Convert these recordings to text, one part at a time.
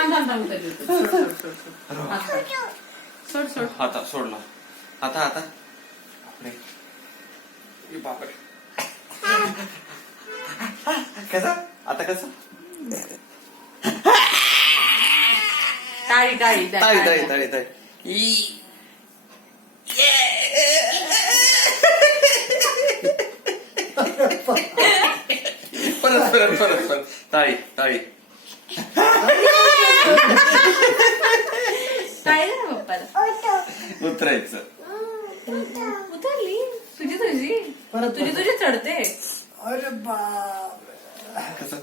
थांब थांब थांब उतर सोड सोड आता सोडला आता आता बापरे कसं आता कसं टाळी टाळी ताळी ताळी ताळी ताळी परत परत परत परत ताळी ताळी टाळी ना पप्पाला उतरायचं उतरली तुझी तुझी तुझी तुझी चढते अरे बाप कसं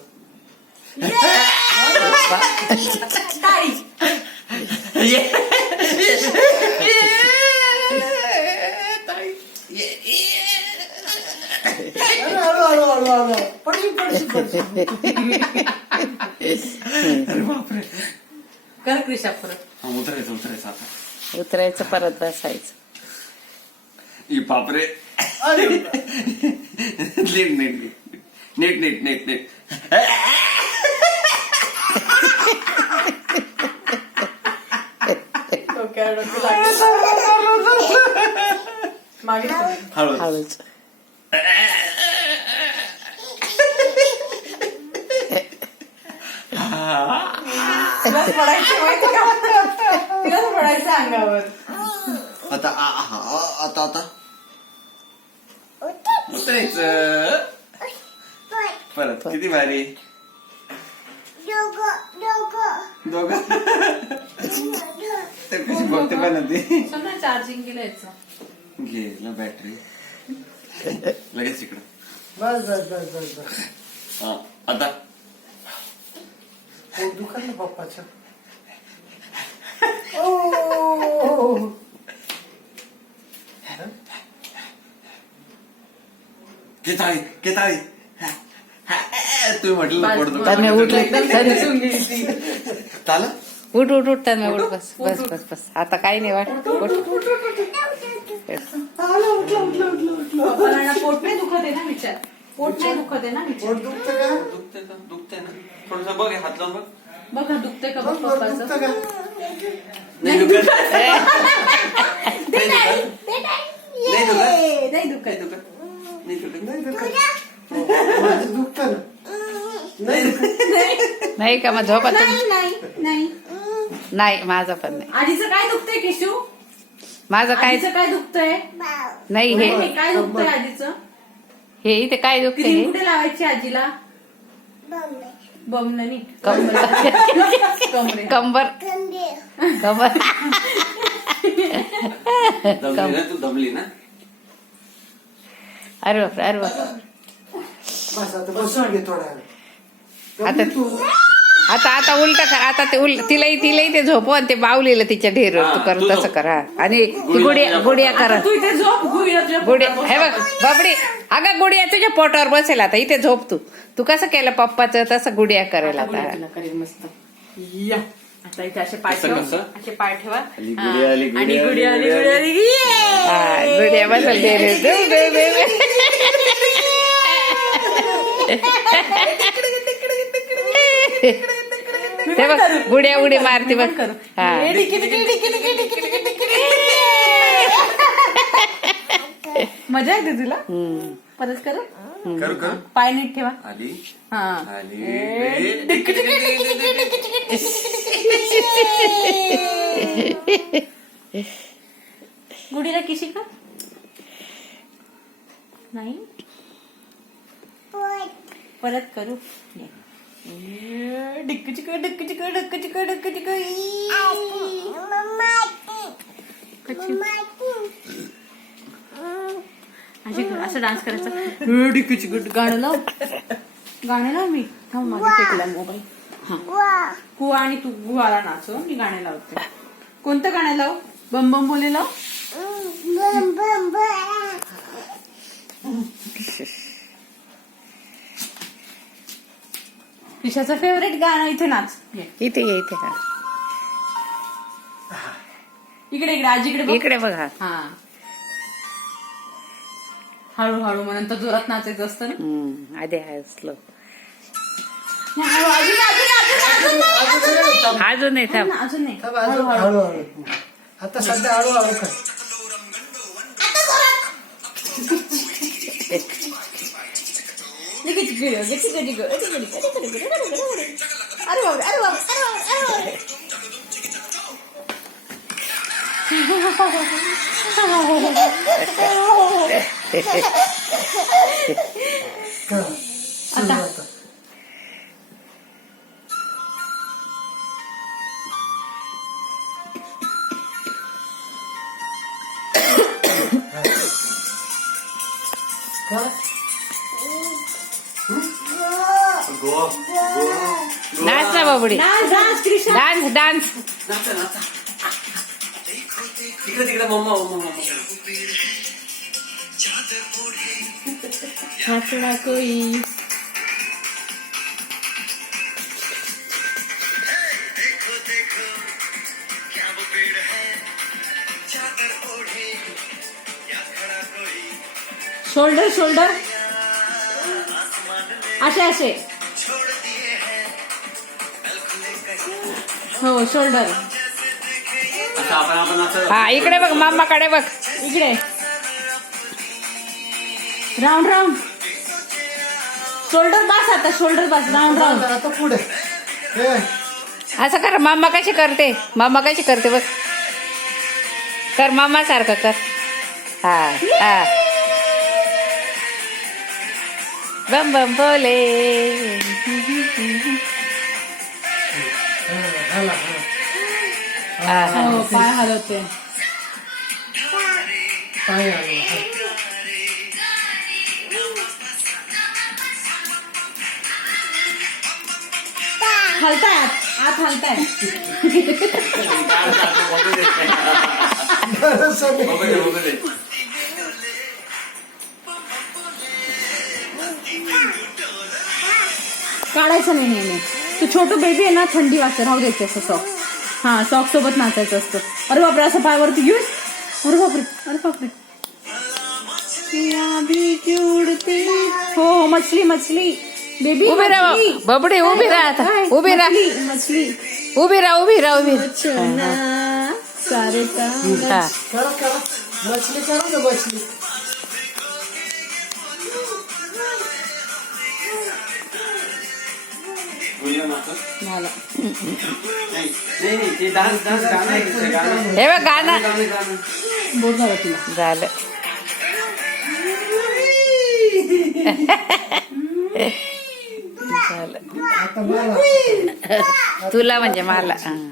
टाळी अरे बापरे कर क्रिशा परत उतरायचं उतरायचं आता उतरायचं परत बसायचं बापरे नीट नीट नीट नीट नीट नीट मागे हळू हळूच तिलाच पडायचं माहिती का तिलाच पडायचं अंगावर आता आता आता उतरायचं परत किती भारी दोघं तर कशी बघते पण ती समजा चार्जिंग केलं याचं घे बॅटरी लगेच इकडं बस बस बस बस बस हा आता पोट दुखत ना पप्पाचं केताळी केताळी तुम्ही म्हटलं ना पोट तन्मय उठ चालं उठ उठ उठ तन्मय उठ बस बस बस बस आता काही नाही वाट उठ पप्पाला ना पोट नाही दुखत आहे ना विचार पोट नाही दुखत आहे ना विचार पोट दुखतं का दुखते का दुखते ना थोडस बघ हे हात लावून बघ बघा दुखतंय का बघ बघ पोट दुखतं पप्पाचं का नाही दुखत नाही दुखत नाही दुखत नाही दुखत नाही दुखत नाही दुखत माझं दुखतं ना नाही दुखत नाही का मग झोपा नाही नाही नाही नाही माझं पण नाही आजीचं काय दुखतंय केशू माझं काय आजीचं काय दुखतंय नाही हे नाही, काय दुखतंय आजीचं हे इथे काय दुखते क्रीम हे कुठे लावायची आजीला बमननी कंबर कमरे कंबर कंबर दमली ना तू दमली ना अरे बापरे अरे बापरे बस आता बसून घे थोडा आता आता आता उलट कर आता ते तिलाही ते झोपव आणि ते बावलीला तिच्या ढेर हा, तू कर तू तसं झोप. कर हा आणि ती गुडिया करा तू इथे झोप गुडिया गुडिया हे बघ बाबडी अगं गुडिया तुझ्या पोटावर बसेल आता इथे झोप तू कसं केलं पप्पाचं तसं गुडिया करेल आता करेल मस्त या आता इथे असे पाय कसं, ठेवा कसं? असे पाय ठेवा आली गुडिया, आली आणि गुडिया, गुडिया आली गुडिया, गुडिया आली ये! हा गुडिया बसेल ढेर हे बघ गुडिया उडी मारते बघ हा मजा येते तुला परत करू करू करू पाय नीट ठेवा आली हा आली गुडीला किशी का नाही परत करू डिक्क चिक डिक्क चिक डिक्क चिक डिक्क चिक असं डान्स करायचं डिक्क चिक गाणं लाव मी थांब माझ्या टेकला मोबाईल कुवा आणि तू गुवाला नाचव मी गाणे लावते कोणतं गाणं लाव बम बम बोले लाव ईशाचं फेवरेट गाणं इथे नाच इथे ये इथे हा इकडे इकडे आजीकडे बघ. इकडे बघा हा हळूहळू मग नंतर जोरात नाचायचं असतं ना आधी आहे स्लो हळू, अजून, अजून, अजून, अजून, अजून, अजून नाही थांब. अजून नाही. थांब, अजून हळूहळू. आता सध्या हळूहळू कर. अरे बाबा, अरे बाबा, अरे बाबा. कर. सुरू आता. कर. नाच ना बाबडी. Dance dance Krishna. Dance dance. नाचा नाचा तिकडे तिकडे मम्मा मम्मा मम्मा नाचना कोई. शोल्डर शोल्डर असे असे. हो शोल्डर. आता आपण असं हा इकडे बघ मामाकडे बघ. इकडे राऊंड राऊंड. शोल्डर बस आता. शोल्डर बस. Round round. आता पुढे. ए, असं कर. मामा कशी करते. मामा कशी करते बघ. कर मामा सारखं कर. हा हा. बम बम बोले. हाला, हाला. हा, हा. हो पाय हलवते. पाय हलवा. हा. हलताय आत हलताय. बरं, सगळे. बघू दे बघू दे काढायचं नाही नाही. तू छोटू बेबी आहे ना, थंडी वाजते. राहू द्यायचं असं सॉक. हा सॉक सोबत नाचायचं असतं. अरे बापरे असं पायावरती घेऊन. अरे बापरे अरे बापरे. हो मछली मछली बेबी. उभी राहा बबडी. उभी राहा आता. उभी राहा. मछली. उभी राहा उभी राहा उभी. सारे हा. करा करा. मछली करा ना मछली. बोलला नाचा झालं. नाही नाही ते डान्स डान्स गाणं आहे ते गाणं हे बघ गाणं गाणं गाणं बोट झालं तुला. झालं. झालं. आता मला तुला म्हणजे मला.